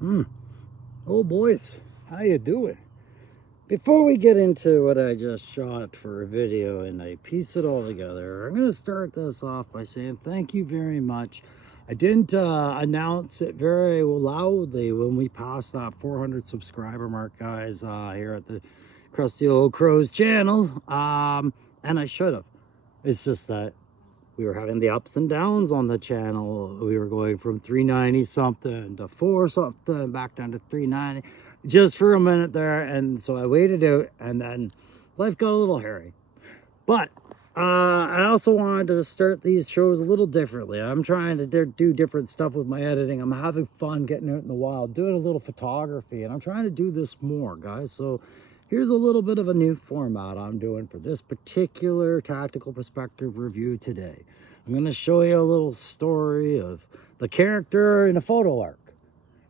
Oh boys, how you doing? Before we get into what I just shot for a video and I piece it all together, I'm going to start this off by saying thank you very much. I didn't announce it very loudly when we passed that 400 subscriber mark, guys, here at the Crusty Old Crow's channel, and I should have. It's just that we were having the ups and downs on the channel. We were going from 390 something to 4 something, back down to 390 just for a minute there. And so I waited out, and then life got a little hairy. But I also wanted to start these shows a little differently. I'm trying to do different stuff with my editing. I'm having fun getting out in the wild, doing a little photography, and I'm trying to do this more, guys. So here's a little bit of a new format I'm doing for this particular tactical perspective review today. I'm going to show you a little story of the character in a photo arc.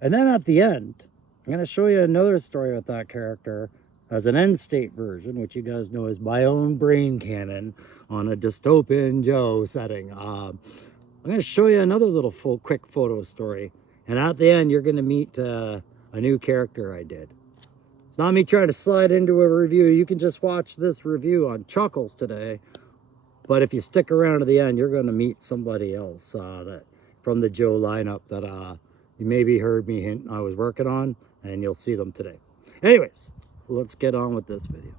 And then at the end, I'm going to show you another story with that character as an end state version, which you guys know is my own brain canon on a dystopian Joe setting. I'm going to show you another little quick photo story. And at the end, you're going to meet a new character I did. It's not me trying to slide into a review. You can just watch this review on Chuckles today. But if you stick around to the end, you're going to meet somebody else that from the Joe lineup that you maybe heard me hint I was working on, and you'll see them today. Anyways, let's get on with this video.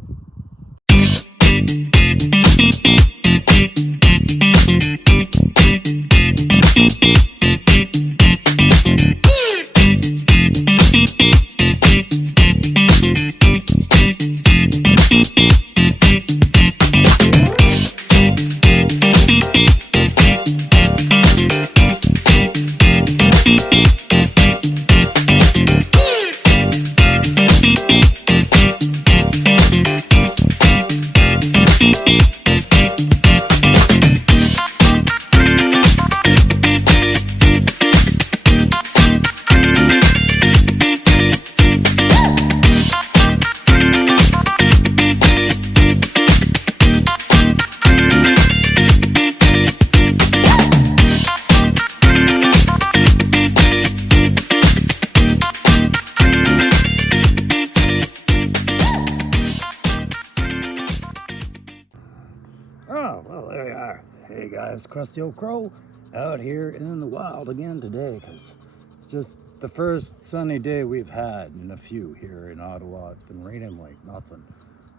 Oh, well, there you are. Hey guys, Crusty Old Crow out here in the wild again today, because it's just the first sunny day we've had in a few here in Ottawa. It's been raining like nothing,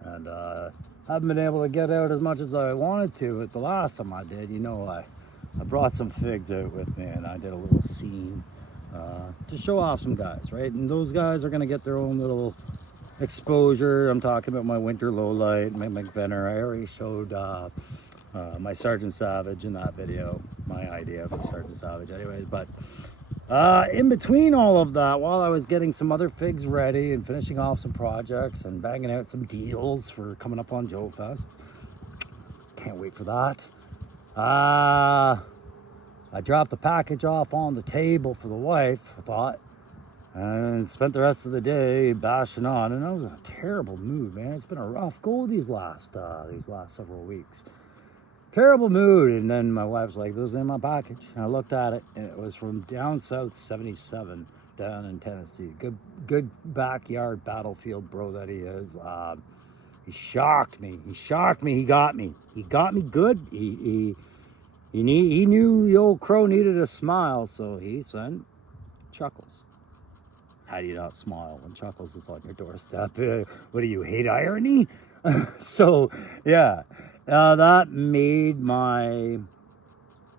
and haven't been able to get out as much as I wanted to. But the last time I did, you know, I brought some figs out with me, and I did a little scene to show off some guys, right? And those guys are going to get their own little exposure. I'm talking about my winter lowlight, my McVenner. I already showed my Sergeant Savage in that video, my idea for Sergeant Savage anyways. But in between all of that, while I was getting some other figs ready and finishing off some projects and banging out some deals for coming up on Joe Fest, can't wait for that, I dropped the package off on the table for the wife, I thought, and spent the rest of the day bashing on, and I was in a terrible mood, man. It's been a rough go these last several weeks. Terrible mood. And then my wife's like, "This is in my package." And I looked at it, and it was from down south 77 down in Tennessee. Good backyard battlefield bro that he is. He shocked me. He got me good. He knew the old crow needed a smile, so he sent Chuckles. How do you not smile when Chuckles is on your doorstep? What do you hate irony? So yeah, that made my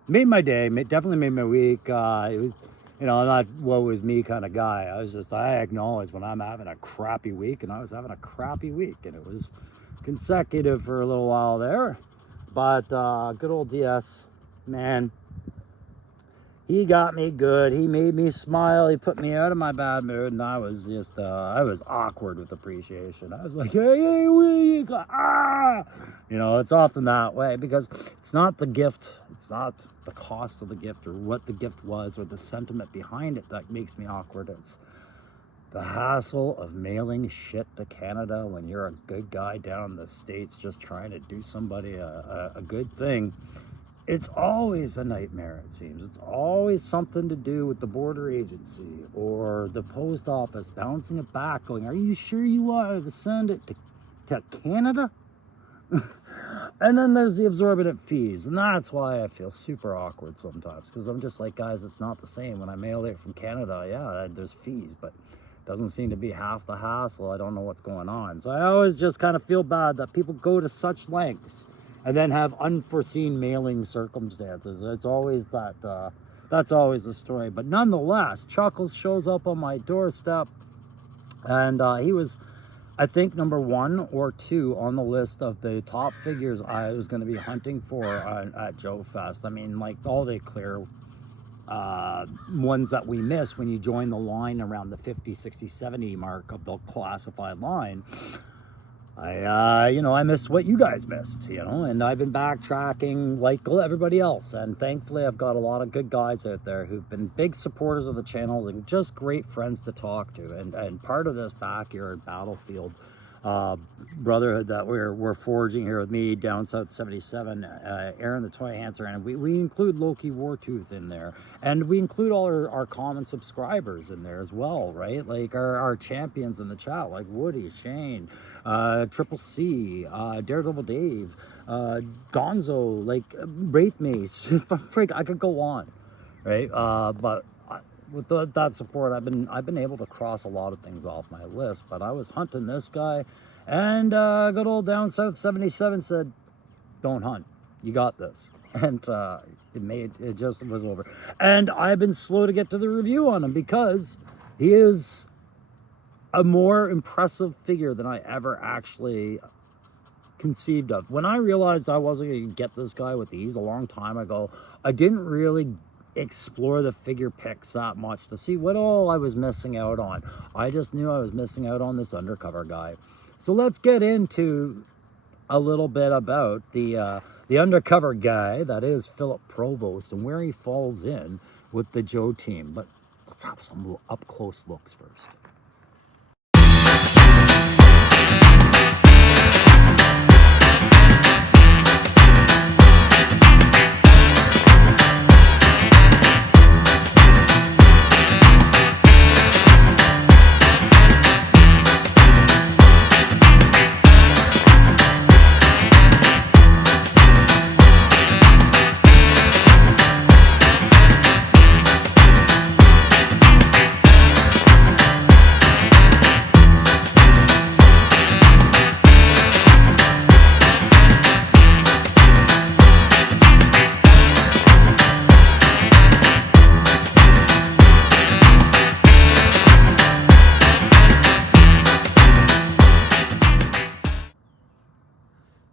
day. Definitely made my week. It was, you know, I'm not woe is me kind of guy. I acknowledge when I'm having a crappy week, and I was having a crappy week, and it was consecutive for a little while there. But good old DS, man, he got me good. He made me smile. He put me out of my bad mood, and I was just, I was awkward with appreciation. I was like, hey, where you go? You know, it's often that way, because it's not the gift, it's not the cost of the gift or what the gift was or the sentiment behind it that makes me awkward. It's the hassle of mailing shit to Canada when you're a good guy down in the States just trying to do somebody a good thing. it's always a nightmare, it seems. It's always something to do with the border agency or the post office bouncing it back, going, are you sure you wanted to send it to Canada? And then there's the exorbitant fees, and that's why I feel super awkward sometimes, because I'm just like, guys, it's not the same. When I mail it from Canada, yeah, there's fees, but it doesn't seem to be half the hassle. I don't know what's going on. So I always just kind of feel bad that people go to such lengths and then have unforeseen mailing circumstances. It's always that, that's always the story. But nonetheless, Chuckles shows up on my doorstep, and he was, I think, number 1 or 2 on the list of the top figures I was going to be hunting for at Joe Fest. I mean, like all the clear ones that we miss when you join the line around the 50, 60, 70 mark of the classified line. I missed what you guys missed, and I've been backtracking like everybody else. And thankfully, I've got a lot of good guys out there who've been big supporters of the channel and just great friends to talk to. And part of this backyard battlefield brotherhood that we're forging here with me down South 77, Aaron the Toy Answer, and we include Loki Wartooth in there, and we include all our common subscribers in there as well, right? Like our champions in the chat, like Woody, Shane, Triple C, Daredevil Dave, Gonzo, like Wraith Mace. Freak, I could go on, right? But with that support, I've been able to cross a lot of things off my list. But I was hunting this guy, and good old down South 77 said, "Don't hunt. You got this." And it just was over. And I've been slow to get to the review on him because he is a more impressive figure than I ever actually conceived of. When I realized I wasn't going to get this guy with these a long time ago, I didn't really explore the figure picks that much to see what all I was missing out on. I just knew I was missing out on this undercover guy. So let's get into a little bit about the undercover guy that is Philip Provost and where he falls in with the Joe team. But let's have some up close looks first.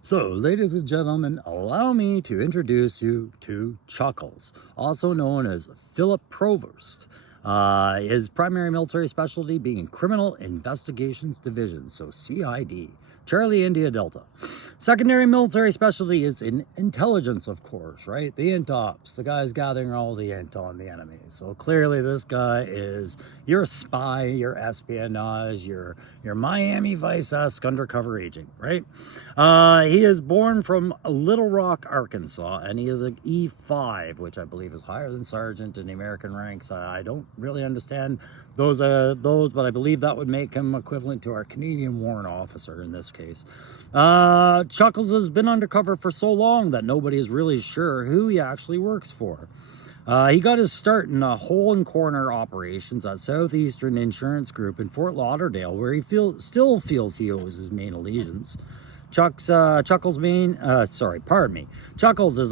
So, ladies and gentlemen, allow me to introduce you to Chuckles, also known as Philip Provost. His primary military specialty being Criminal Investigations Division, so CID, Charlie India Delta. Secondary military specialty is in intelligence, of course, right? The int ops, the guy's gathering all the int on the enemy. So clearly this guy is your spy, your espionage, your Miami Vice-esque undercover agent, right? He is born from Little Rock, Arkansas, and he is an E5, which I believe is higher than sergeant in the American ranks. I don't really understand those, but I believe that would make him equivalent to our Canadian warrant officer in this case. Chuckles has been undercover for so long that nobody is really sure who he actually works for. He got his start in hole and corner operations at Southeastern Insurance Group in Fort Lauderdale, where he still feels he owes his main allegiance. Chuckles is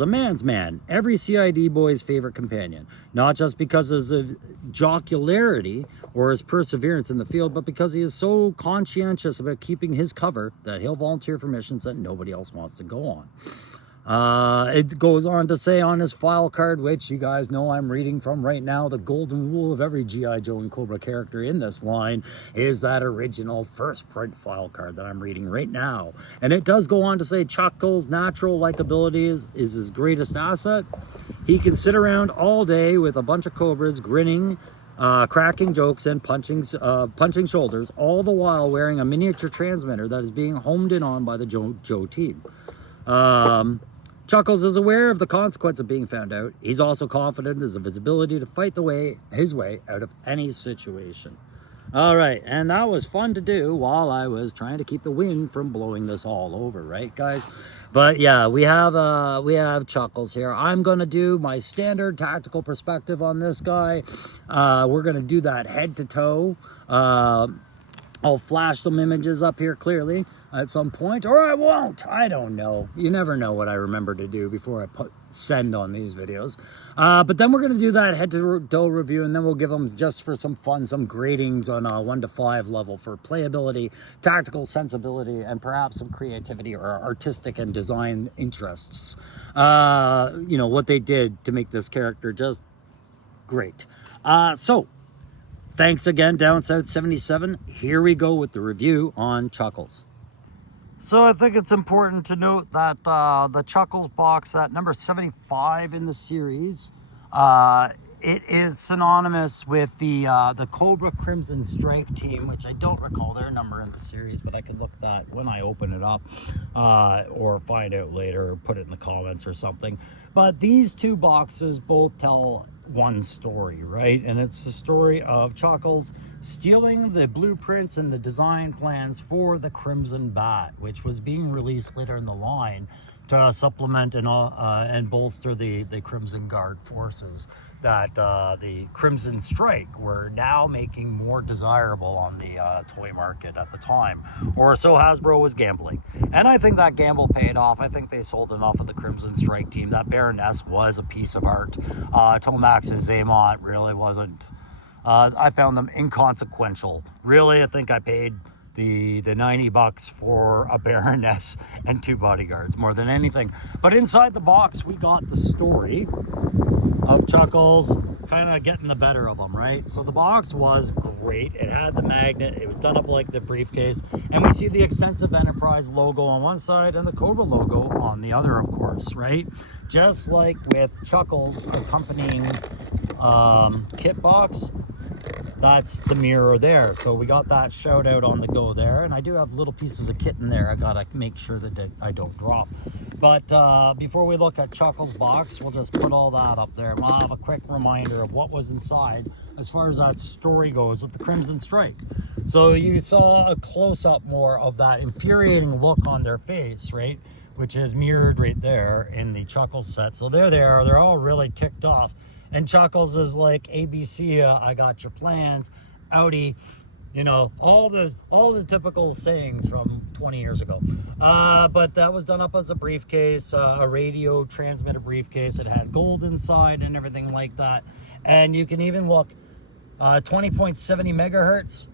a man's man, every CID boy's favorite companion, not just because of his jocularity or his perseverance in the field, but because he is so conscientious about keeping his cover that he'll volunteer for missions that nobody else wants to go on. It goes on to say on his file card, which you guys know I'm reading from right now, the golden rule of every G.I. Joe and Cobra character in this line is that original first print file card that I'm reading right now. And it does go on to say Chuckles' natural likability is his greatest asset. He can sit around all day with a bunch of Cobras grinning, cracking jokes and punching shoulders, all the while wearing a miniature transmitter that is being homed in on by the Joe team. Chuckles is aware of the consequence of being found out. He's also confident in his ability to fight his way out of any situation. All right, and that was fun to do while I was trying to keep the wind from blowing this all over, right, guys? But yeah, we have Chuckles here. I'm gonna do my standard tactical perspective on this guy. We're gonna do that head to toe. I'll flash some images up here clearly at some point, or I won't. I don't know. You never know what I remember to do before I send on these videos. But then we're going to do that head-to-toe review, and then we'll give them, just for some fun, some gradings on a 1 to 5 level for playability, tactical sensibility, and perhaps some creativity or artistic and design interests. You know, what they did to make this character just great. So, thanks again, Down South 77. Here we go with the review on Chuckles. So I think it's important to note that the Chuckles box at number 75 in the series, it is synonymous with the Cobra Crimson Strike team, which I don't recall their number in the series, but I could look that when I open it up, or find out later, or put it in the comments or something. But these two boxes both tell one story, right? And it's the story of Chuckles stealing the blueprints and the design plans for the Crimson Bat, which was being released later in the line to supplement and bolster the Crimson Guard forces that the Crimson Strike were now making more desirable on the toy market at the time, or so Hasbro was gambling. And I think that gamble paid off. I think they sold enough of the Crimson Strike team. That Baroness was a piece of art. Tomax and Zaymont really wasn't. I found them inconsequential. Really, I think I paid the $90 for a Baroness and 2 bodyguards more than anything. But inside the box, we got the story of Chuckles kind of getting the better of them, right? So the box was great. It had the magnet. It was done up like the briefcase. And we see the Extensive Enterprise logo on one side and the Cobra logo on the other, of course, right? Just like with Chuckles accompanying kit box, that's the mirror there. So we got that shout out on the go there. And I do have little pieces of kit in there I gotta make sure that I don't drop. But before we look at Chuckles' box, we'll just put all that up there. We'll have a quick reminder of what was inside as far as that story goes with the Crimson Strike. So you saw a close-up more of that infuriating look on their face, right? Which is mirrored right there in the Chuckles set. So there they are. They're all really ticked off. And Chuckles is like, ABC, I got your plans, Audi, you know, all the typical sayings from 20 years ago. But that was done up as a briefcase, a radio transmitter briefcase. It had gold inside and everything like that. And you can even look, 20.70 megahertz.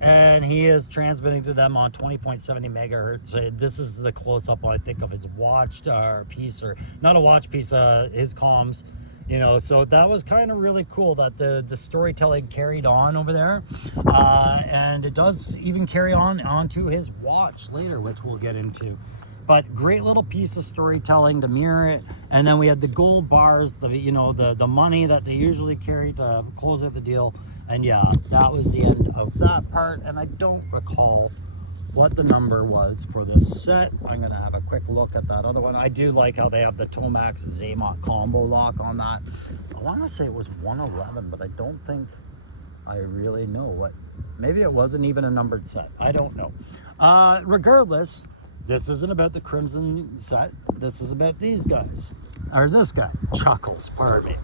And he is transmitting to them on 20.70 megahertz. This is the close-up, I think, of his watch piece, or not a watch piece, his comms. You know, so that was kind of really cool that the storytelling carried on over there. And it does even carry on onto his watch later, which we'll get into. But great little piece of storytelling to mirror it. And then we had the gold bars, the money that they usually carry to close out the deal. And yeah, that was the end of that part. And I don't recall what the number was for this set. I'm gonna have a quick look at that other one. I do like how they have the Tomax Zaymont combo lock on that. I want to say it was 111, but I don't think I really know what. Maybe it wasn't even a numbered set. I don't know. Regardless, this isn't about the Crimson set. This is about these guys. Or this guy, Chuckles, pardon me.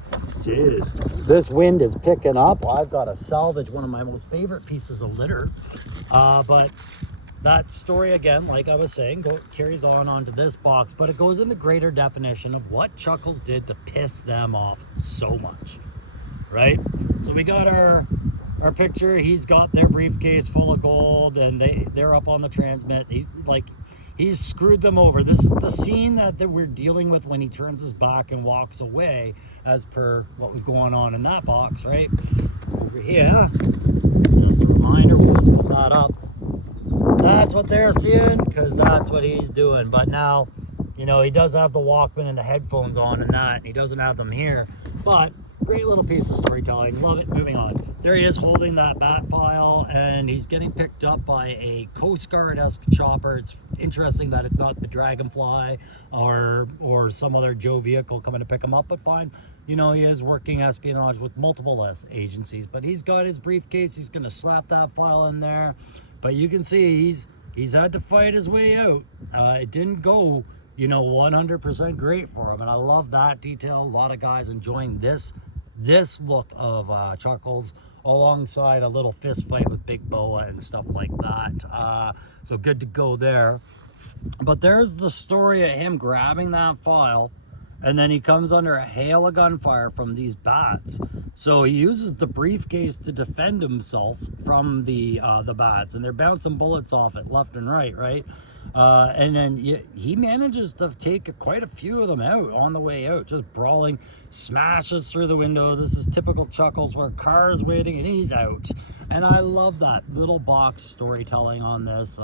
Jeez, this wind is picking up. I've got to salvage one of my most favorite pieces of litter. But that story, again, like I was saying, carries on onto this box, but it goes into greater definition of what Chuckles did to piss them off so much, right? So we got our picture. He's got their briefcase full of gold, and they're up on the transmit. He's screwed them over. This is the scene that we're dealing with when he turns his back and walks away, as per what was going on in that box, right? Over here, just a reminder, we'll just put that up. That's what they're seeing, because that's what he's doing. But now, you know, he does have the Walkman and the headphones on and that. He doesn't have them here. But great little piece of storytelling. Love it. Moving on. there he is holding that bat file, and he's getting picked up by a Coast Guard-esque chopper. It's interesting that it's not the Dragonfly or some other Joe vehicle coming to pick him up, but fine. You know, he is working espionage with multiple agencies, but he's got his briefcase. He's going to slap that file in there. But you can see he's had to fight his way out. It didn't go, you know, 100% great for him, and I love that detail. A lot of guys enjoying this look of Chuckles alongside a little fist fight with Big Boa and stuff like that. So good to go there. But there's the story of him grabbing that file, and then he comes under a hail of gunfire from these bats. So he uses the briefcase to defend himself from the bats, and they're bouncing bullets off it left and right? And then he manages to take quite a few of them out on the way out, just brawling, smashes through the window. This is typical Chuckles, where cars waiting and he's out. And I love that little box storytelling on this.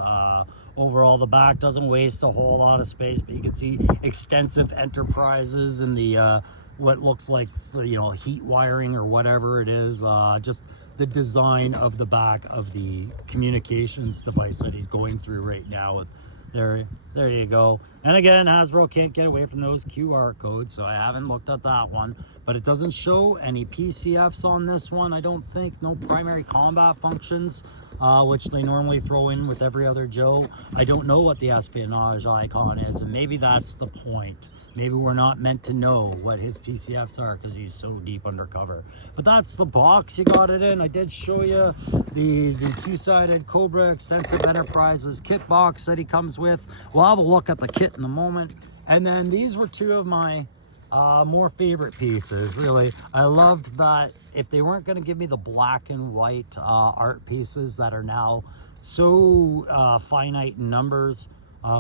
Overall, the back doesn't waste a whole lot of space, but you can see extensive enterprises in the what looks like, you know, heat wiring or whatever it is. Just the design of the back of the communications device that he's going through right now. With there you go. And again, Hasbro can't get away from those QR codes, so I haven't looked at that one. But it doesn't show any PCFs on this one, I don't think. No primary combat functions, which they normally throw in with every other Joe. I don't know what the espionage icon is, and maybe that's the point. Maybe we're not meant to know what his PCFs are because he's so deep undercover. But that's the box you got it in. I did show you the two-sided Cobra Extensive Enterprises kit box that he comes with. We'll have a look at the kit in a moment. And then these were two of my more favorite pieces, really. I loved that if they weren't going to give me the black and white art pieces that are now so finite in numbers,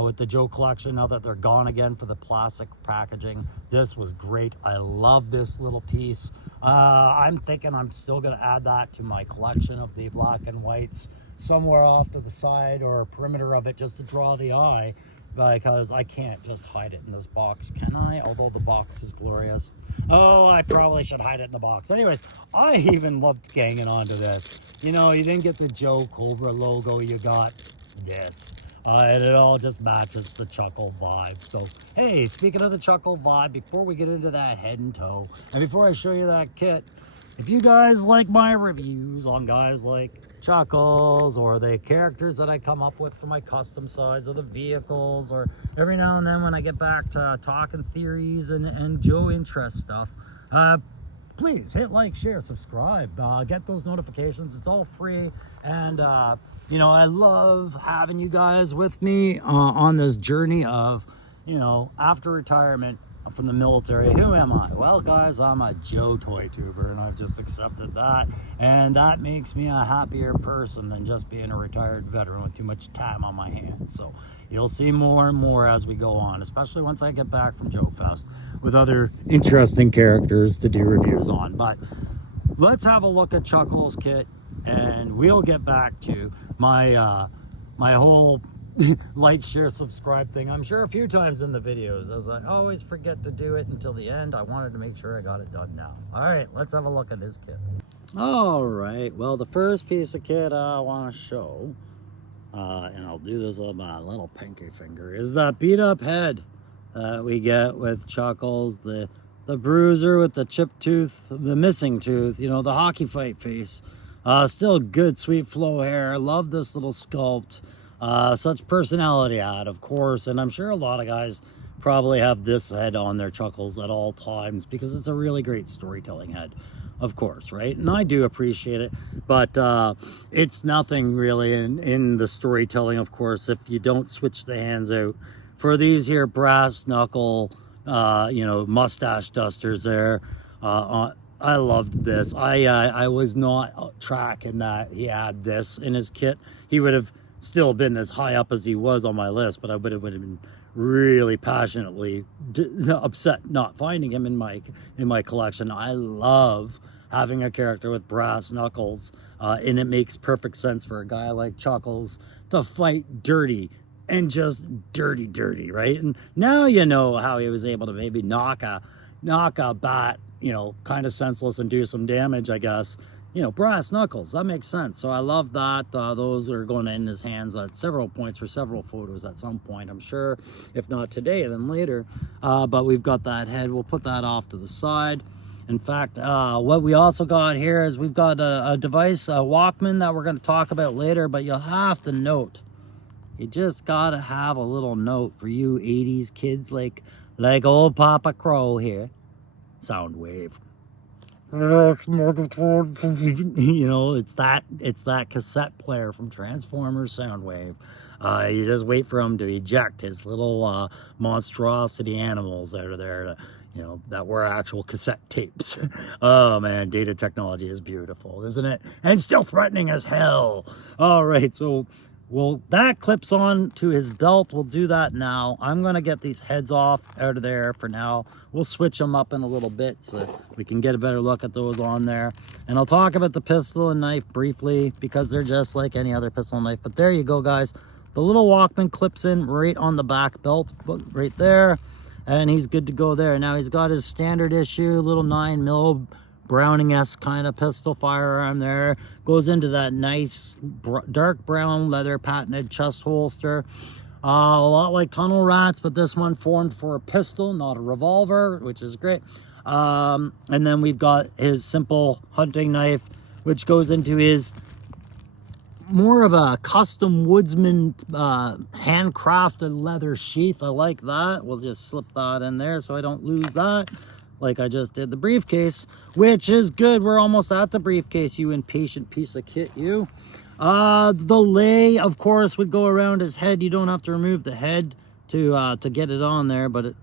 with the Joe collection, now that they're gone again for the plastic packaging, this was great. I love this little piece. I'm thinking I'm still going to add that to my collection of the black and whites somewhere off to the side or perimeter of it, just to draw the eye, because I can't just hide it in this box, can I? Although the box is glorious. Oh, I probably should hide it in the box. Anyways, I even loved ganging onto this. You know, you didn't get the Joe Cobra logo, you got this. And it all just matches the Chuckle vibe. So, hey, speaking of the Chuckle vibe, before we get into that head and toe, and before I show you that kit, if you guys like my reviews on guys like Chuckles, or the characters that I come up with for my custom sides, or the vehicles, or every now and then when I get back to talking theories and Joe interest stuff, please hit like, share, subscribe, get those notifications. It's all free. And you know, I love having you guys with me on this journey of, you know, after retirement from the military. Who am I? Well, guys, I'm a Joe toy tuber, and I've just accepted that, and that makes me a happier person than just being a retired veteran with too much time on my hands. So you'll see more and more as we go on, especially once I get back from Joe Fest with other interesting characters to do reviews on. But let's have a look at Chuckles' kit, and we'll get back to my my whole like, share, subscribe thing. I'm sure a few times in the videos, as I always forget to do it until the end. I wanted to make sure I got it done now. All right, let's have a look at his kit. All right, well, the first piece of kit I want to show, and I'll do this with my little pinky finger, is that beat up head that we get with Chuckles, the bruiser with the chipped tooth, the missing tooth, you know, the hockey fight face. Still good, sweet flow hair. Love this little sculpt. Such personality ad, of course, and I'm sure a lot of guys probably have this head on their Chuckles at all times because it's a really great storytelling head, of course, right? And I do appreciate it, but it's nothing really in the storytelling, of course, if you don't switch the hands out for these here brass knuckle, you know, mustache dusters there. I loved this. I was not tracking that he had this in his kit. He would have still been as high up as he was on my list, but I would have been really passionately upset not finding him in my collection. I love having a character with brass knuckles, and it makes perfect sense for a guy like Chuckles to fight dirty and just dirty, right? And now you know how he was able to maybe knock a bat, you know, kind of senseless and do some damage, I guess, you know, brass knuckles. That makes sense. So I love that. Those are going in his hands at several points for several photos at some point, I'm sure. If not today, then later. But we've got that head. We'll put that off to the side. In fact, what we also got here is we've got a device, a Walkman, that we're going to talk about later. But you'll have to note, you just got to have a little note for you 80s kids like old Papa Crow here. Soundwave. You know, it's that cassette player from Transformers Soundwave. You just wait for him to eject his little monstrosity animals out of there, you know, that were actual cassette tapes. Oh man, data technology is beautiful, isn't it? And still threatening as hell. All right, so well, that clips on to his belt. We'll do that now. I'm going to get these heads off out of there for now. We'll switch them up in a little bit so we can get a better look at those on there. And I'll talk about the pistol and knife briefly because they're just like any other pistol and knife. But there you go, guys. The little Walkman clips in right on the back belt, right there. And he's good to go there. Now he's got his standard issue, little 9mm Browning-esque kind of pistol firearm there. Goes into that nice dark brown leather patented chest holster. A lot like Tunnel Rats, but this one formed for a pistol, not a revolver, which is great. And then we've got his simple hunting knife, which goes into his more of a custom woodsman handcrafted leather sheath. I like that. We'll just slip that in there so I don't lose that, like I just did the briefcase, which is good. We're almost at the briefcase, you impatient piece of kit, you. The lei, of course, would go around his head. You don't have to remove the head to get it on there, but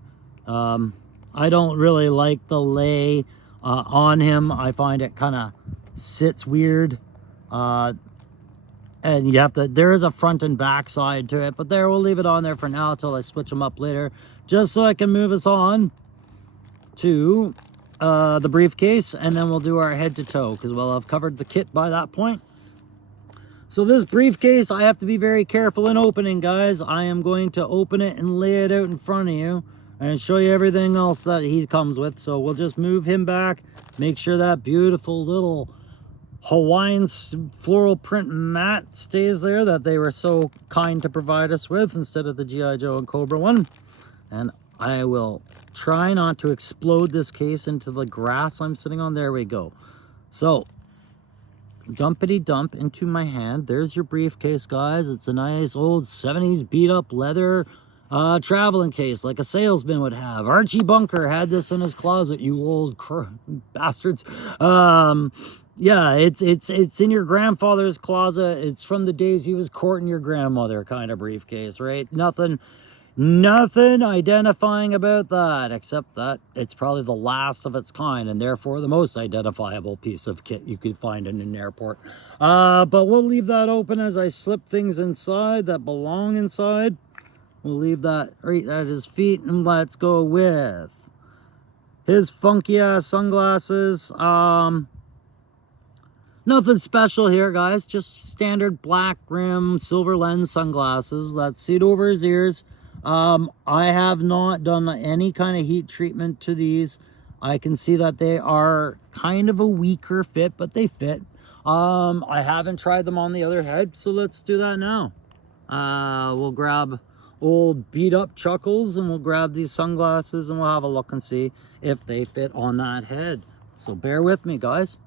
I don't really like the lei on him. I find it kind of sits weird. And you have to, there is a front and back side to it, but there, we'll leave it on there for now until I switch them up later, just so I can move us on to the briefcase, and then we'll do our head to toe because we'll have covered the kit by that point. So this briefcase, I have to be very careful in opening, guys. I am going to open it and lay it out in front of you and show you everything else that he comes with. So we'll just move him back, make sure that beautiful little Hawaiian floral print mat stays there that they were so kind to provide us with instead of the G.I. Joe and Cobra one. And I will try not to explode this case into the grass I'm sitting on. There we go. So, dumpity dump into my hand. There's your briefcase, guys. It's a nice old 70s beat up leather traveling case like a salesman would have. Archie Bunker had this in his closet, you old bastards. Yeah, it's in your grandfather's closet. It's from the days he was courting your grandmother kind of briefcase, right? Nothing identifying about that, except that it's probably the last of its kind and therefore the most identifiable piece of kit you could find in an airport. But we'll leave that open as I slip things inside that belong inside. We'll leave that right at his feet, and let's go with his funky ass sunglasses. Nothing special here, guys. Just standard black rim, silver lens sunglasses that sit over his ears. I have not done any kind of heat treatment to these. I can see that they are kind of a weaker fit, but they fit. I haven't tried them on the other head, so let's do that now. We'll grab old beat up Chuckles and we'll grab these sunglasses and we'll have a look and see if they fit on that head. So bear with me, guys.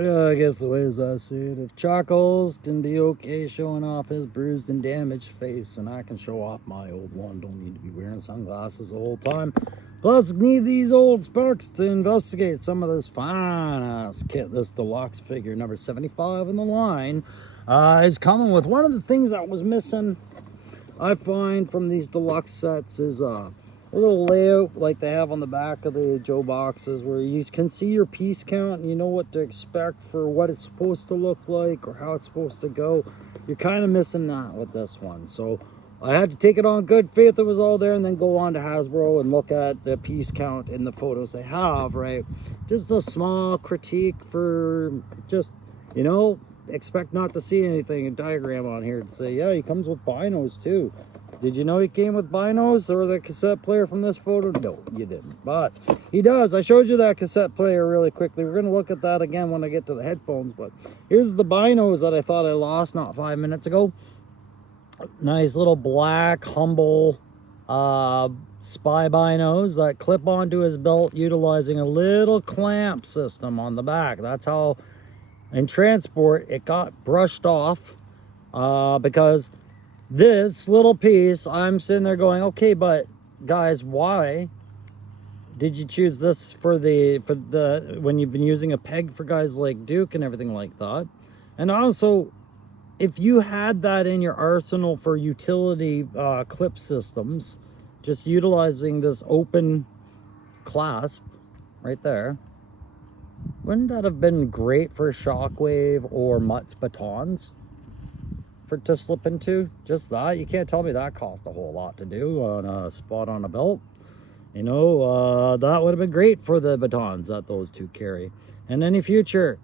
Yeah, I guess the way as I see it, if Chuckles can be okay showing off his bruised and damaged face, and I can show off my old one, don't need to be wearing sunglasses the whole time. Plus, need these old sparks to investigate some of this fine-ass kit. This deluxe figure, number 75 in the line, is coming with one of the things that was missing, I find, from these deluxe sets is a little layout like they have on the back of the Joe boxes where you can see your piece count and you know what to expect for what it's supposed to look like or how it's supposed to go. You're kind of missing that with this one. So I had to take it on good faith it was all there and then go on to Hasbro and look at the piece count in the photos they have, right? Just a small critique for just, you know, expect not to see anything, a diagram on here to say, yeah, he comes with binos too. Did you know he came with binos or the cassette player from this photo? No, you didn't. But he does. I showed you that cassette player really quickly. We're going to look at that again when I get to the headphones. But here's the binos that I thought I lost not 5 minutes ago. Nice little black, humble spy binos that clip onto his belt utilizing a little clamp system on the back. That's how in transport it got brushed off because this little piece, I'm sitting there going, okay, but guys, why did you choose this for the when you've been using a peg for guys like Duke and everything like that? And also, if you had that in your arsenal for utility clip systems, just utilizing this open clasp right there, wouldn't that have been great for Shockwave or Mutt's batons to slip into? Just that. You can't tell me that cost a whole lot to do on a spot on a belt. You know, that would have been great for the batons that those two carry. And any future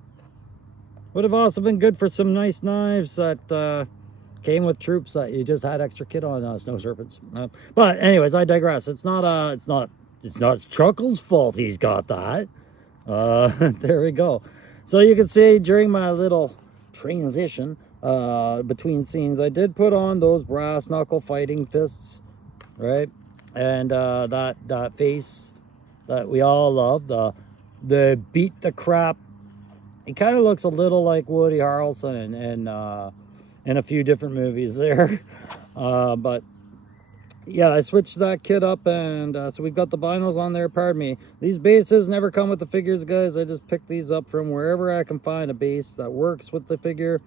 would have also been good for some nice knives that came with troops that you just had extra kit on, snow serpents. But anyways, I digress. It's not Chuckles' fault he's got that. There we go. So you can see during my little transition between scenes, I did put on those brass knuckle fighting fists, right? And that face that we all love, the beat the crap. It kind of looks a little like Woody Harrelson in a few different movies there. But yeah, I switched that kit up, and so we've got the binos on there. Pardon me. These bases never come with the figures, guys. I just picked these up from wherever I can find a base that works with the figure.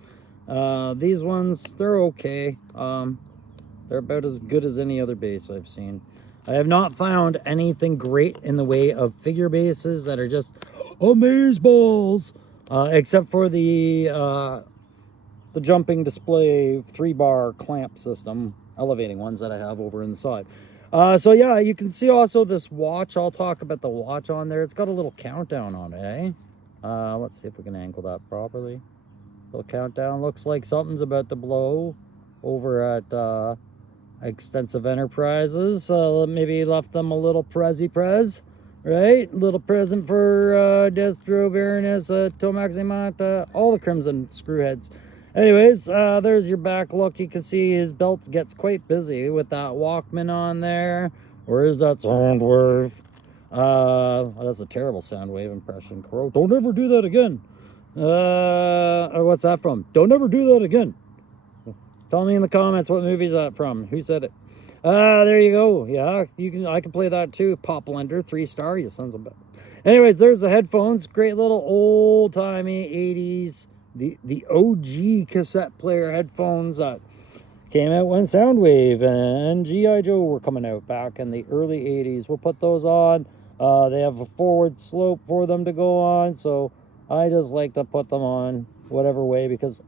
These ones, they're okay. They're about as good as any other base I've seen. I have not found anything great in the way of figure bases that are just amazeballs, except for the jumping display 3-bar clamp system, elevating ones that I have over inside. So yeah, you can see also this watch. I'll talk about the watch on there. It's got a little countdown on it, eh? Let's see if we can angle that properly. Little countdown. Looks like something's about to blow over at Extensive Enterprises. Maybe left them a little prez, right? Little present for Destro, Baroness, Tomaximant, all the Crimson Screwheads. Anyways, there's your back look. You can see his belt gets quite busy with that Walkman on there. Where is that sound wave? That's a terrible sound wave impression. Crow, don't ever do that again. What's that from? Don't ever do that again. Tell me in the comments what movie is that from. Who said it? There you go. Yeah, I can play that too. Pop Blender, 3-star. You sons of a... Anyways, there's the headphones. Great little old-timey 80s. The OG cassette player headphones that came out when Soundwave and G.I. Joe were coming out back in the early 80s. We'll put those on. They have a forward slope for them to go on, so I just like to put them on whatever way because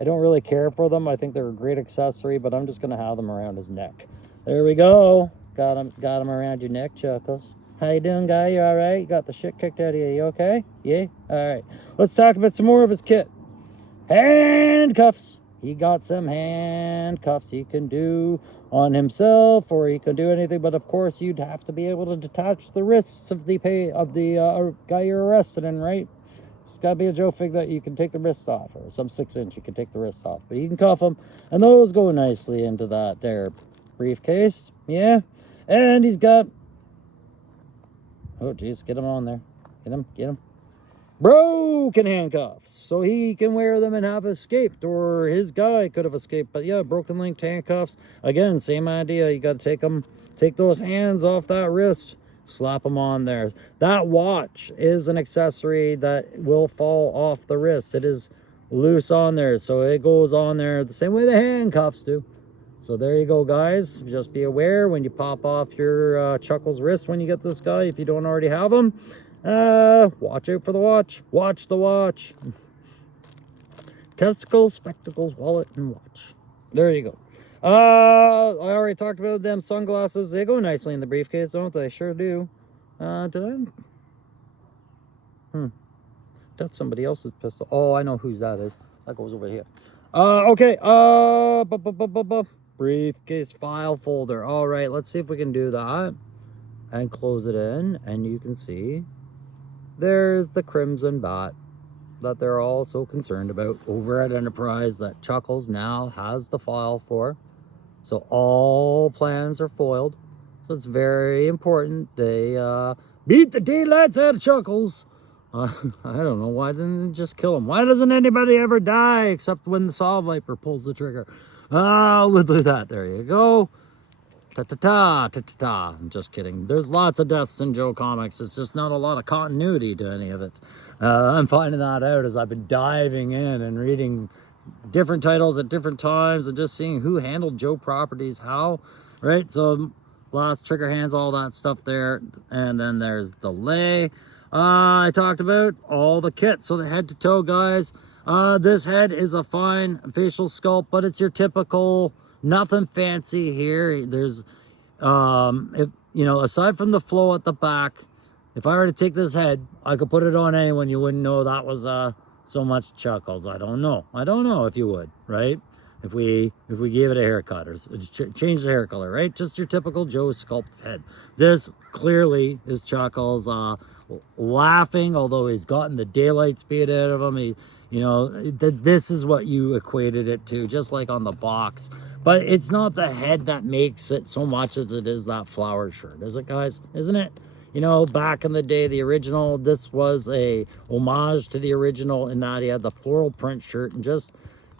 I don't really care for them. I think they're a great accessory, but I'm just going to have them around his neck. There we go. Got him around your neck, Chuckles. How you doing, guy? You all right? You got the shit kicked out of you. You okay? Yeah? All right. Let's talk about some more of his kit. Handcuffs. He got some handcuffs he can do on himself, or he can do anything. But of course, you'd have to be able to detach the wrists of the guy you're arrested in, right? It's got to be a Joe fig that you can take the wrist off, or some 6-inch you can take the wrist off. But you can cuff them, and those go nicely into that there briefcase. Yeah, and he's got... Oh, geez, get him on there. Get him. Broken handcuffs. So he can wear them and have escaped, or his guy could have escaped. But yeah, broken linked handcuffs. Again, same idea. You got to take those hands off that wrist, slap them on there. That watch is an accessory that will fall off the wrist. It is loose on there, so it goes on there the same way the handcuffs do. So there you go, guys. Just be aware when you pop off your Chuckles wrist when you get this guy, if you don't already have him. Watch out for the watch. Watch the watch. Testicles, spectacles, wallet, and watch. There you go. I already talked about them sunglasses. They go nicely in the briefcase, don't they? Sure do. Did I? That's somebody else's pistol. Oh, I know whose that is. That goes over here. Okay. briefcase file folder. All right, let's see if we can do that and close it in, and you can see there's the Crimson Bat that they're all so concerned about over at Enterprise that Chuckles now has the file for. So all plans are foiled. So it's very important they beat the daylights out of Chuckles. I don't know, why didn't they just kill him? Why doesn't anybody ever die except when the Saw Viper pulls the trigger? We'll do that. There you go. Ta-ta-ta, ta-ta-ta. I'm just kidding. There's lots of deaths in Joe Comics. It's just not a lot of continuity to any of it. I'm finding that out as I've been diving in and reading different titles at different times and just seeing who handled Joe properties how, right? So last trigger hands, all that stuff there. And then there's the lay. I talked about all the kits. So the head to toe, guys. This head is a fine facial sculpt, but it's your typical, nothing fancy here. There's, if you know, aside from the flow at the back, if I were to take this head, I could put it on anyone. You wouldn't know that was so much Chuckles. I don't know. I don't know if you would, right? If we gave it a haircut or change the hair color, right? Just your typical Joe sculpt head. This clearly is Chuckles laughing, although he's gotten the daylight speed out of him. He, you know, this is what you equated it to, just like on the box. But it's not the head that makes it so much as it is that flower shirt, is it, guys? Isn't it? You know, back in the day, the original, this was a homage to the original in that he had the floral print shirt and just,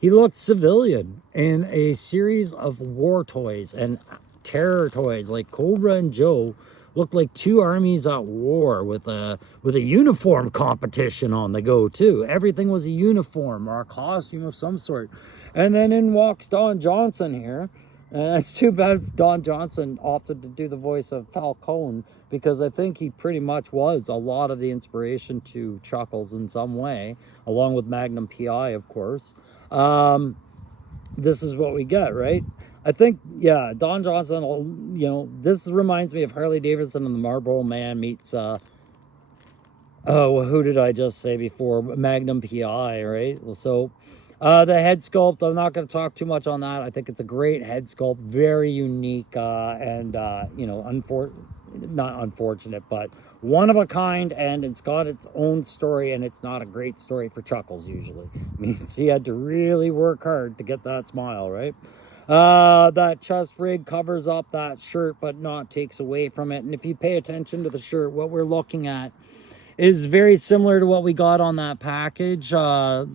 he looked civilian in a series of war toys and terror toys. Like Cobra and Joe looked like two armies at war with a uniform competition on the go too. Everything was a uniform or a costume of some sort. And then in walks Don Johnson here. And it's too bad Don Johnson opted to do the voice of Falcone, because I think he pretty much was a lot of the inspiration to Chuckles in some way, along with Magnum PI, of course. This is what we get, right? I think, yeah, Don Johnson, you know, this reminds me of Harley Davidson and the Marlboro Man meets, who did I just say before? Magnum PI, right? So, the head sculpt, I'm not going to talk too much on that. I think it's a great head sculpt, very unique, and, you know, not unfortunate, but one of a kind, and it's got its own story, and it's not a great story for Chuckles usually. I mean, he had to really work hard to get that smile, right? That chest rig covers up that shirt, but not takes away from it. And if you pay attention to the shirt, what we're looking at is very similar to what we got on that package. The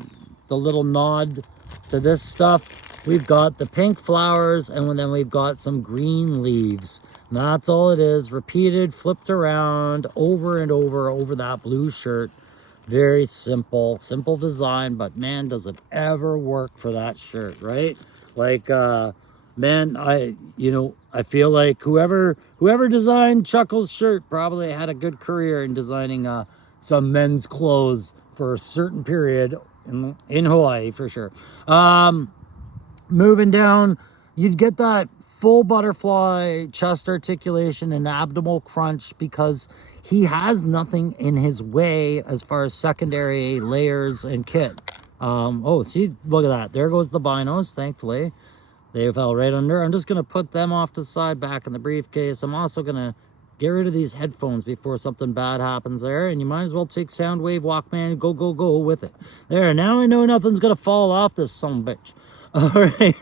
little nod to this stuff, we've got the pink flowers, and then we've got some green leaves. And that's all it is, repeated, flipped around over and over that blue shirt. Very simple design, but man, does it ever work for that shirt, right? Like, man, I feel like whoever designed Chuckles' shirt probably had a good career in designing some men's clothes for a certain period in Hawaii, for sure. Moving down, you'd get that full butterfly chest articulation and abdominal crunch because he has nothing in his way as far as secondary layers and kit. Oh, see, look at that. There goes the binos, thankfully. They fell right under. I'm just going to put them off to the side back in the briefcase. I'm also going to get rid of these headphones before something bad happens there. And you might as well take Soundwave Walkman, go with it. There, now I know nothing's going to fall off this sumbitch. All right.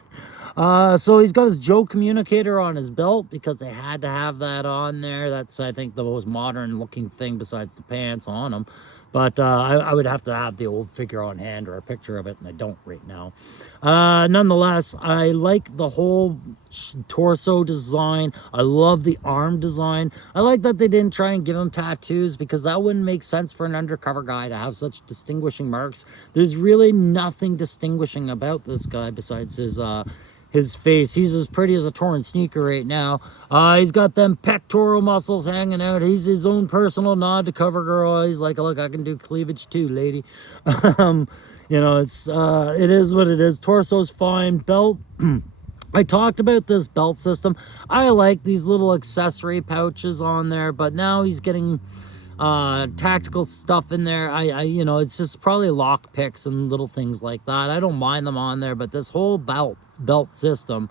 So he's got his Joe communicator on his belt because they had to have that on there. That's, I think, the most modern looking thing besides the pants on him. But I would have to have the old figure on hand or a picture of it, and I don't right now. Nonetheless, I like the whole torso design. I love the arm design. I like that they didn't try and give him tattoos because that wouldn't make sense for an undercover guy to have such distinguishing marks. There's really nothing distinguishing about this guy besides his face. He's as pretty as a torn sneaker right now. He's got them pectoral muscles hanging out. He's his own personal nod to CoverGirl. He's like, look, I can do cleavage too, lady. You know, it is what it is. Torso's fine. Belt. I talked about this belt system. I like these little accessory pouches on there, but now he's getting tactical stuff in there. You know, it's just probably lock picks and little things like that. I don't mind them on there, but this whole belt system,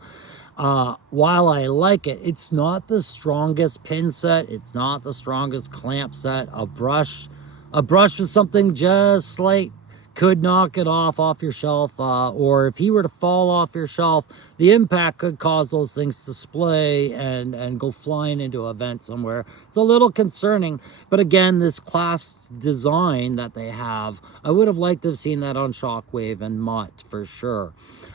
While I like it, it's not the strongest pin set. It's not the strongest clamp set. A brush with something just slight could knock it off your shelf, or if he were to fall off your shelf, the impact could cause those things to splay and go flying into a vent somewhere. It's a little concerning, but again, this clasp design that they have, I would have liked to have seen that on Shockwave and Mutt for sure.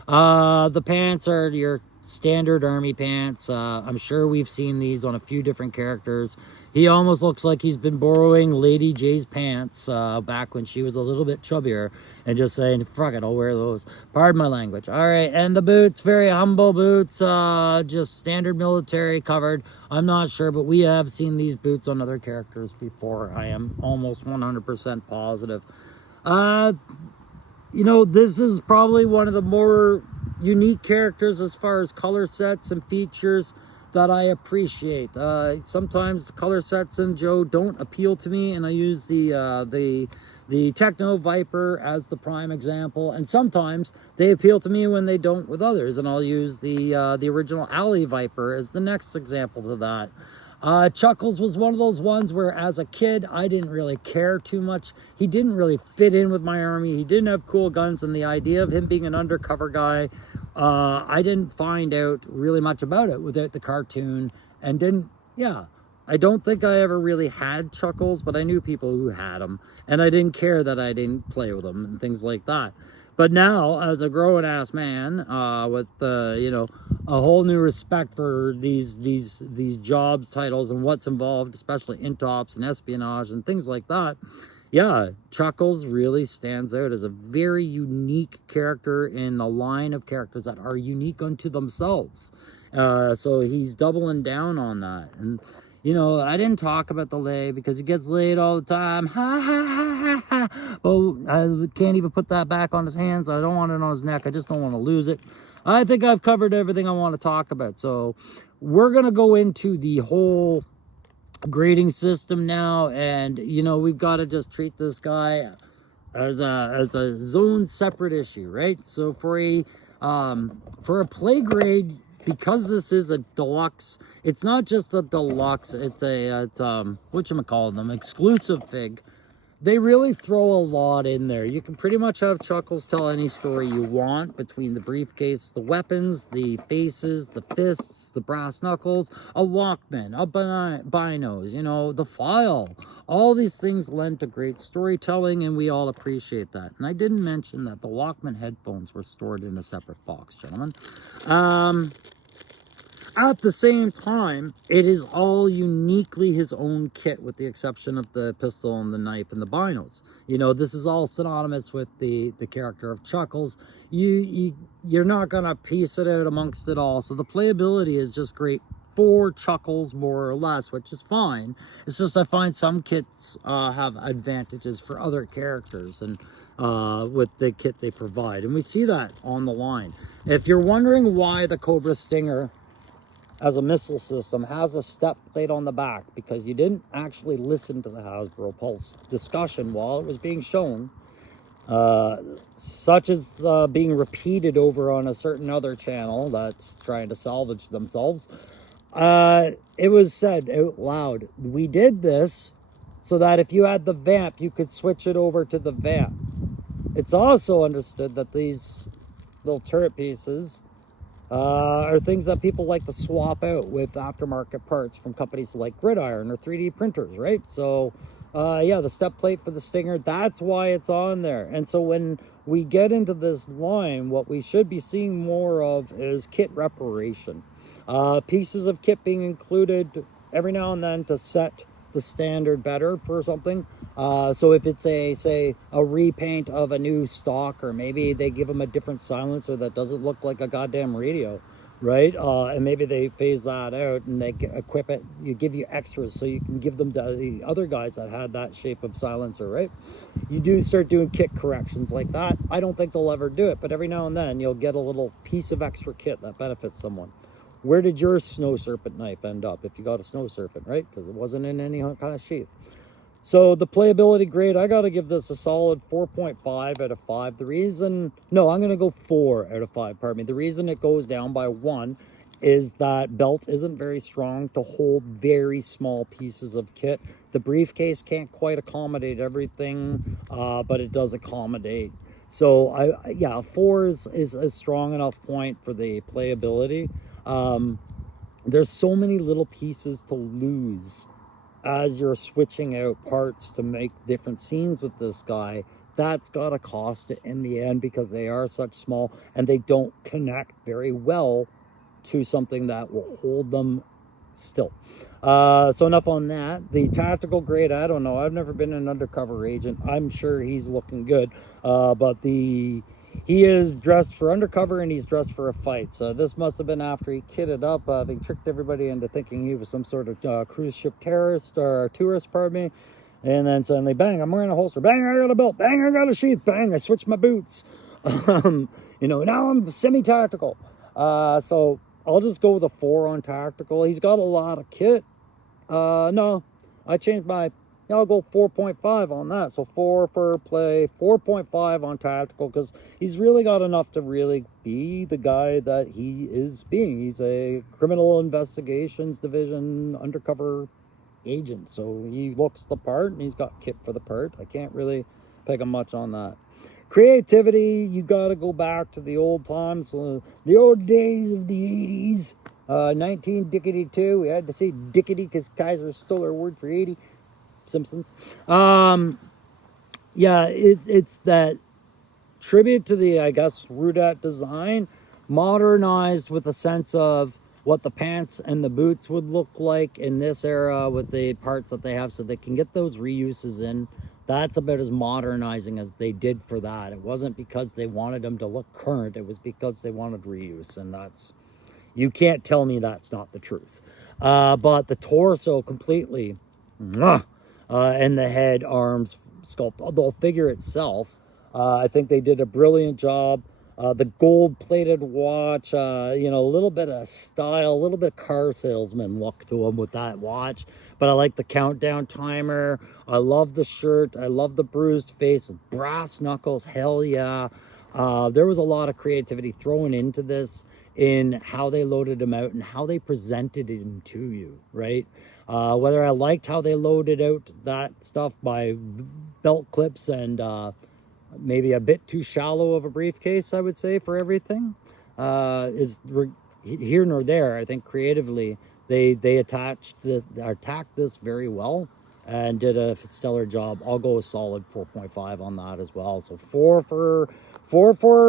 The pants are your standard army pants. I'm sure we've seen these on a few different characters. He almost looks like he's been borrowing Lady J's pants back when she was a little bit chubbier and just saying, fuck it, I'll wear those. Pardon my language. All right, and the boots, very humble boots, just standard military covered. I'm not sure, but we have seen these boots on other characters before. I am almost 100% positive. You know, this is probably one of the more unique characters as far as color sets and features that I appreciate. Sometimes the color sets in Joe don't appeal to me, and I use the Techno Viper as the prime example, and sometimes they appeal to me when they don't with others, and I'll use the original Alley Viper as the next example to that. Chuckles was one of those ones where as a kid I didn't really care too much. He didn't really fit in with my army. He didn't have cool guns, and the idea of him being an undercover guy, I didn't find out really much about it without the cartoon, and I don't think I ever really had Chuckles, but I knew people who had them, and I didn't care that I didn't play with them and things like that. But now, as a grown-ass man, with you know, a whole new respect for these jobs titles and what's involved, especially intops and espionage and things like that, yeah, Chuckles really stands out as a very unique character in a line of characters that are unique unto themselves. So he's doubling down on that. And you know, I didn't talk about the lay because he gets laid all the time. Ha ha ha ha ha. Oh, I can't even put that back on his hands. I don't want it on his neck. I just don't want to lose it. I think I've covered everything I want to talk about. So we're going to go into the whole grading system now. And, you know, we've got to just treat this guy as a zone separate issue, right? So for a play grade, because this is a deluxe, it's not just a deluxe, it's whatchamacallit, exclusive fig. They really throw a lot in there. You can pretty much have Chuckles tell any story you want between the briefcase, the weapons, the faces, the fists, the brass knuckles, a Walkman, a binos, you know, the file. All these things lend to great storytelling, and we all appreciate that. And I didn't mention that the Walkman headphones were stored in a separate box, gentlemen. At the same time, it is all uniquely his own kit, with the exception of the pistol and the knife and the binos. You know, this is all synonymous with the character of Chuckles. You're not gonna piece it out amongst it all. So the playability is just great for Chuckles, more or less, which is fine. It's just I find some kits have advantages for other characters, and with the kit they provide, and we see that on the line. If you're wondering why the Cobra Stinger as a missile system has a step plate on the back, because you didn't actually listen to the Hasbro Pulse discussion while it was being shown, such as being repeated over on a certain other channel that's trying to salvage themselves. It was said out loud, we did this so that if you had the vamp, you could switch it over to the vamp. It's also understood that these little turret pieces are things that people like to swap out with aftermarket parts from companies like Gridiron or 3D printers, right? So yeah, the step plate for the Stinger, that's why it's on there. And so when we get into this line, what we should be seeing more of is kit reparation. Pieces of kit being included every now and then to set the standard better for something. So if it's say a repaint of a new stock, or maybe they give them a different silencer that doesn't look like a goddamn radio, right? And maybe they phase that out and they equip it, you give you extras so you can give them to the other guys that had that shape of silencer, right? You do start doing kit corrections like that. I don't think they'll ever do it, but every now and then you'll get a little piece of extra kit that benefits someone. Where did your snow serpent knife end up if you got a snow serpent, right? Because it wasn't in any kind of sheath. So the playability grade, I got to give this a solid 4.5 out of 5. The reason, no, I'm going to go 4 out of 5, pardon me. The reason it goes down by 1 is that belt isn't very strong to hold very small pieces of kit. The briefcase can't quite accommodate everything, but it does accommodate. So yeah, 4 is a strong enough point for the playability. There's so many little pieces to lose as you're switching out parts to make different scenes with this guy. That's got to cost it in the end, because they are such small and they don't connect very well to something that will hold them still. So enough on that. The tactical grade, I don't know. I've never been an undercover agent. I'm sure he's looking good. But he is dressed for undercover and he's dressed for a fight. So this must have been after he kitted up, having tricked everybody into thinking he was some sort of cruise ship terrorist or tourist, pardon me. And then suddenly, bang, I'm wearing a holster. Bang, I got a belt. Bang, I got a sheath. Bang, I switched my boots. Now I'm semi-tactical. So I'll just go with a 4 on tactical. He's got a lot of kit. No, I changed my, I'll go 4.5 on that. So 4 for play, 4.5 on tactical, because he's really got enough to really be the guy that he is being. He's a criminal investigations division undercover agent. So he looks the part and he's got kit for the part. I can't really pick him much on that. Creativity, you got to go back to the old times, the old days of the 80s. 19 we had to say dickety because Kaiser stole our word for 80. Simpsons. Yeah, it's that tribute to the, I guess, Rudette design, modernized with a sense of what the pants and the boots would look like in this era with the parts that they have, so they can get those reuses in. That's about as modernizing as they did for that. It wasn't because they wanted them to look current. It was because they wanted reuse. And that's, you can't tell me that's not the truth. But the torso completely, and the head, arms, sculpt, the figure itself, I think they did a brilliant job. The gold-plated watch, a little bit of style, a little bit of car salesman look to him with that watch. But I like the countdown timer. I love the shirt. I love the bruised face, brass knuckles. Hell yeah. There was a lot of creativity thrown into this, in how they loaded him out and how they presented it to you, right? Whether I liked how they loaded out that stuff by belt clips and maybe a bit too shallow of a briefcase, I would say, for everything, is here nor there. I think creatively they attacked this very well and did a stellar job. I'll go a solid 4.5 on that as well. So 4 for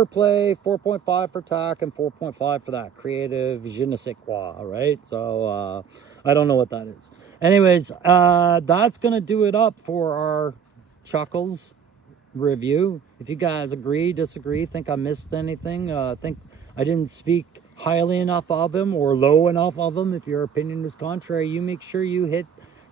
play, 4.5 for tack, and 4.5 for that creative je ne sais quoi, right? So I don't know what that is. Anyways, that's gonna do it up for our Chuckles review. If you guys agree, disagree, think I missed anything, think I didn't speak highly enough of him or low enough of him, if your opinion is contrary, you make sure you hit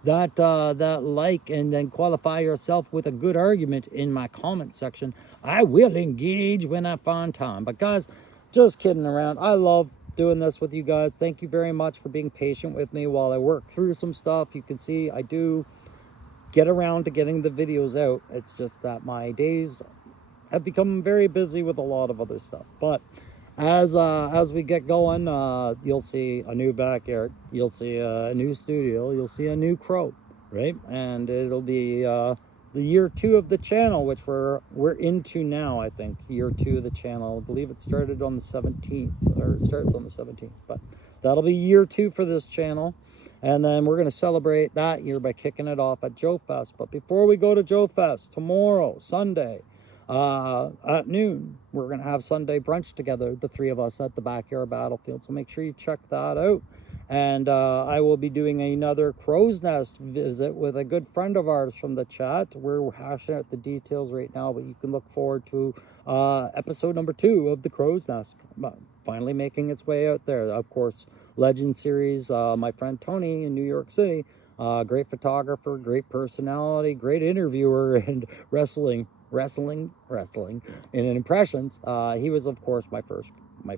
that like and then qualify yourself with a good argument in my comment section. I will engage when I find time. But guys, just kidding around. I love doing this with you guys. Thank you very much for being patient with me while I work through some stuff. You can see I do get around to getting the videos out. It's just that my days have become very busy with a lot of other stuff. But as we get going, you'll see a new backyard, you'll see a new studio, you'll see a new crow, right? And it'll be the year 2 of the channel, which we're into now. I think year 2 of the channel. I believe it started on the 17th, or it starts on the 17th, but that'll be year 2 for this channel. And then we're going to celebrate that year by kicking it off at Joe Fest. But before we go to Joe Fest, tomorrow, Sunday, at noon, we're going to have Sunday brunch together, the 3 of us, at the Backyard Battlefield. So make sure you check that out. And I will be doing another Crow's Nest visit with a good friend of ours from the chat. We're hashing out the details right now, but you can look forward to episode number 2 of the Crow's Nest finally making its way out there. Of course, Legend series, my friend Tony in New York City, great photographer, great personality, great interviewer, and wrestling in impressions. He was, of course, my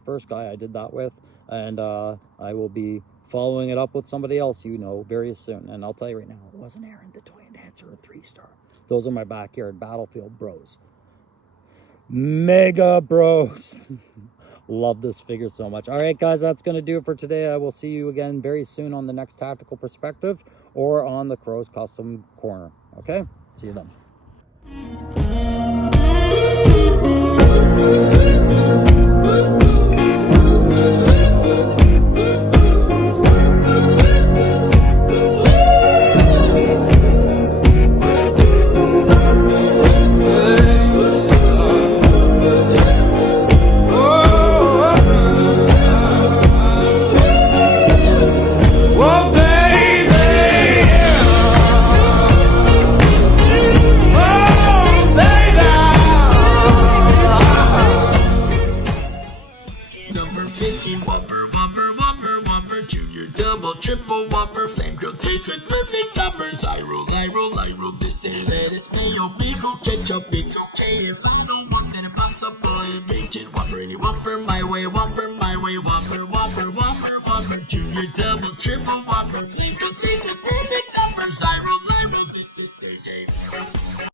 first guy I did that with, and I will be following it up with somebody else very soon. And I'll tell you right now, it wasn't Aaron the Toy Dancer, a 3-star. Those are my Backyard Battlefield bros, mega bros. Love this figure so much. All right, guys, that's going to do it for today. I will see you again very soon on the next Tactical Perspective or on the Crow's Custom Corner. Okay? See you then. Double, triple whopper, flame grilled taste with perfect toppers. I roll this day, lettuce, mayo, pickle, ketchup. It's okay if I don't want that impossible. Bacon whopper, any whopper, my way, whopper, junior, double, triple whopper, flame grilled taste with perfect toppers. I roll this day.